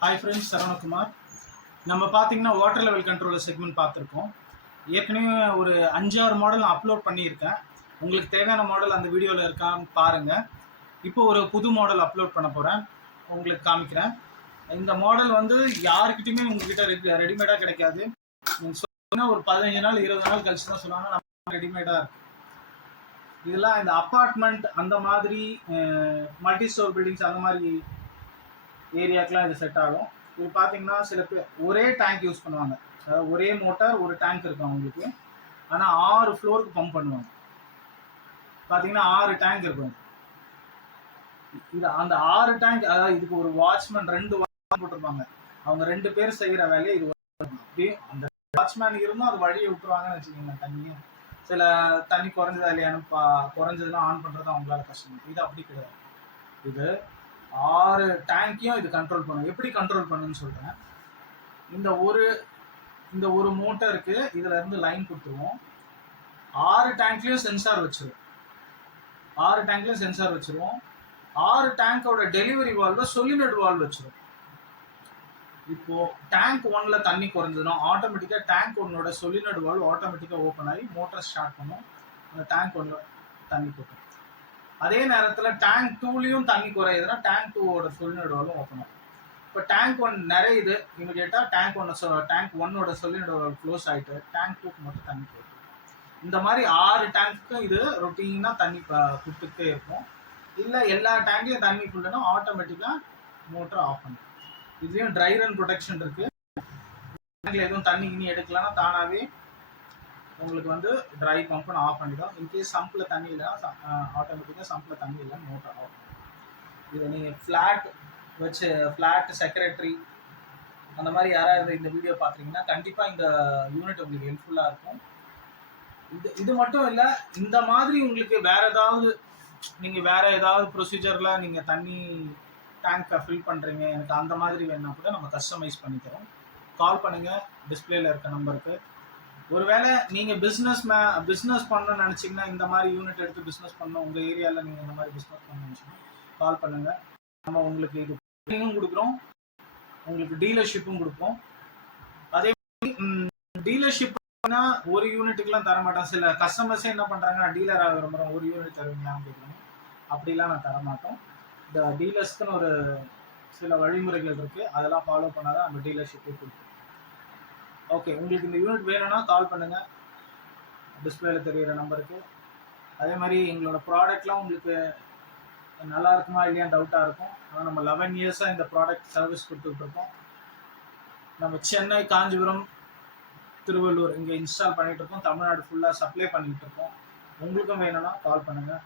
Hi friends, saravanakumar. நம்ம பார்த்தீங்கன்னா water level controller segment பார்த்துருக்கோம். ஏற்கனவே ஒரு 5-6 மாடல் நான் அப்லோட் பண்ணியிருக்கேன். உங்களுக்கு தேவையான மாடல் அந்த வீடியோவில் இருக்கான்னு பாருங்கள். இப்போ ஒரு புது மாடல் அப்லோட் பண்ண போகிறேன், உங்களுக்கு காமிக்கிறேன். இந்த மாடல் வந்து யாருக்கிட்டையுமே உங்ககிட்ட ரெடிமேடாக கிடைக்காது. நீங்கள் சொன்னால் ஒரு 15 நாள் 20 நாள் கழிச்சு தான் சொல்லுவாங்க நம்ம ரெடிமேடாக இருக்குது. இதெல்லாம் இந்த அப்பார்ட்மெண்ட் அந்த மாதிரி மல்டி ஸ்டோர் பில்டிங்ஸ் அந்த மாதிரி ஏரியாக்கெலாம் இது செட் ஆகும். இது பார்த்தீங்கன்னா சில பேர் ஒரே டேங்க் யூஸ் பண்ணுவாங்க. அதாவது ஒரே மோட்டார் ஒரு டேங்க் இருக்கும் அவங்களுக்கு. ஆனால் 6 ஃப்ளோருக்கு பம்ப் பண்ணுவாங்க. பார்த்தீங்கன்னா 6 டேங்க் இருக்கும். இது அந்த 6 டேங்க், அதாவது இதுக்கு ஒரு வாட்ச்மேன் 2 வாட்ச்மேன் போட்டிருப்பாங்க. அவங்க 2 பேர் செய்கிற வேலையை இது அப்படியே அந்த வாட்ச்மேன் இருந்தும் அது வழியை விட்டுருவாங்கன்னு வச்சுக்கோங்க. தண்ணியும் சில தண்ணி குறைஞ்சதா இல்லையானு குறைஞ்சதுன்னா ஆன் பண்ணுறது அவங்களால கஷ்டம். இது அப்படி கிடையாது. இது 6 டேங்கையும் இது கண்ட்ரோல் பண்ணும். எப்படி கண்ட்ரோல் பண்ணுன்னு சொல்கிறேன். இந்த ஒரு மோட்டருக்கு இதில் இருந்து லைன் கொடுத்துருவோம். 6 டேங்க்லேயும் சென்சார் வச்சுருவோம். 6 டேங்கோட டெலிவரி வால்வை solenoid வால்வ் வச்சுருவோம். இப்போது டேங்க் 1ல் தண்ணி குறைஞ்சதுன்னா ஆட்டோமேட்டிக்காக டேங்க் 1ஓட solenoid வால்வ் ஆட்டோமேட்டிக்காக ஓப்பன் ஆகி மோட்டர் ஸ்டார்ட் பண்ணும். அந்த டேங்க் 1ல் தண்ணி கொட்டும். அதே நேரத்தில் டேங்க் 2லையும் தண்ணி குறையுதுன்னா டேங்க் 2ஓட solenoid வால்வும் ஓப்பன் ஆகும். இப்போ டேங்க் 1 நிறையுது, இமீடியட்டாக டேங்க் 1ஓட solenoid வால்வ் க்ளோஸ் ஆகிட்டு டேங்க் 2க்கு மட்டும் தண்ணி போயிடும். இந்த மாதிரி 6 டேங்க்குக்கும் இது ரொட்டீனாக தண்ணி கொடுத்துக்கிட்டே இருக்கும். இல்லை எல்லா டேங்க்லையும் தண்ணி ஃபுல்லுன்னா ஆட்டோமேட்டிக்காக மோட்டர் ஆஃப் பண்ணும். இதுலேயும் ட்ரை ரன் ப்ரொடெக்ஷன் இருக்குது. டேங்க்ல எதுவும் தண்ணி இனி எடுக்கலாம்னா தானாகவே உங்களுக்கு வந்து ட்ரை பம்ப்னு ஆஃப் பண்ணிடும். இன்கேஸ் சம்பில் தண்ணி இல்லைன்னா ஆட்டோமேட்டிக்காக சம்பில் தண்ணி இல்லை மோட்டர் ஆஃப். இதை நீங்கள் ஃப்ளாட் செக்ரட்டரி அந்த மாதிரி யாராவது இந்த வீடியோ பார்க்குறீங்கன்னா கண்டிப்பாக இந்த யூனிட் உங்களுக்கு ஹெல்ப்ஃபுல்லாக இருக்கும். இது மட்டும் இல்லை, இந்த மாதிரி உங்களுக்கு நீங்கள் வேறு ஏதாவது ப்ரொசீஜரில் நீங்கள் தண்ணி டேங்கை ஃபில் பண்ணுறீங்க, எனக்கு அந்த மாதிரி வேணுன்னா கூட நம்ம கஸ்டமைஸ் பண்ணித்தரோம். கால் பண்ணுங்கள் டிஸ்பிளேல இருக்க நம்பருக்கு. ஒருவேளை நீங்கள் பிஸ்னஸ் பண்ணணும்னு நினச்சிங்கன்னா, இந்த மாதிரி யூனிட் எடுத்து பிஸ்னஸ் பண்ணணும், உங்கள் ஏரியாவில் நீங்கள் இந்த மாதிரி பிஸ்னஸ் பண்ணணும்னு நினச்சிங்கன்னா கால் பண்ணுங்கள். நம்ம உங்களுக்கு இது ட்ரைனிங்கும் கொடுக்குறோம், உங்களுக்கு டீலர்ஷிப்பும் கொடுப்போம். அதே மாதிரி டீலர்ஷிப்னா ஒரு யூனிட்டுக்கெலாம் தரமாட்டோம். சில கஸ்டமர்ஸே என்ன பண்ணுறாங்கன்னா, டீலராக விரும்புகிறோம், ஒரு யூனிட் தருவீங்களான்னு கேட்குறோம். அப்படிலாம் நான் தரமாட்டோம். இந்த டீலர்ஸ்க்குன்னு ஒரு சில வழிமுறைகள் இருக்குது, அதெல்லாம் ஃபாலோ பண்ணாதான் நம்ம டீலர்ஷிப்பே கொடுப்போம். ஓகே, உங்களுக்கு இந்த யூனிட் வேணும்னா கால் பண்ணுங்கள் டிஸ்பிளேல தெரிகிற நம்பருக்கு. அதே மாதிரி எங்களோட ப்ராடக்ட்லாம் உங்களுக்கு நல்லா இருக்குமா இல்லையா டவுட்டாக இருக்கும். ஆனால் நம்ம 11 இயர்ஸாக இந்த ப்ராடக்ட் சர்வீஸ் கொடுத்துட்ருக்கோம். நம்ம சென்னை, காஞ்சிபுரம், திருவள்ளூர் இங்கே இன்ஸ்டால் பண்ணிகிட்ருக்கோம். தமிழ்நாடு ஃபுல்லாக சப்ளை பண்ணிகிட்ருக்கோம். உங்களுக்கும் வேணும்னா கால் பண்ணுங்கள்.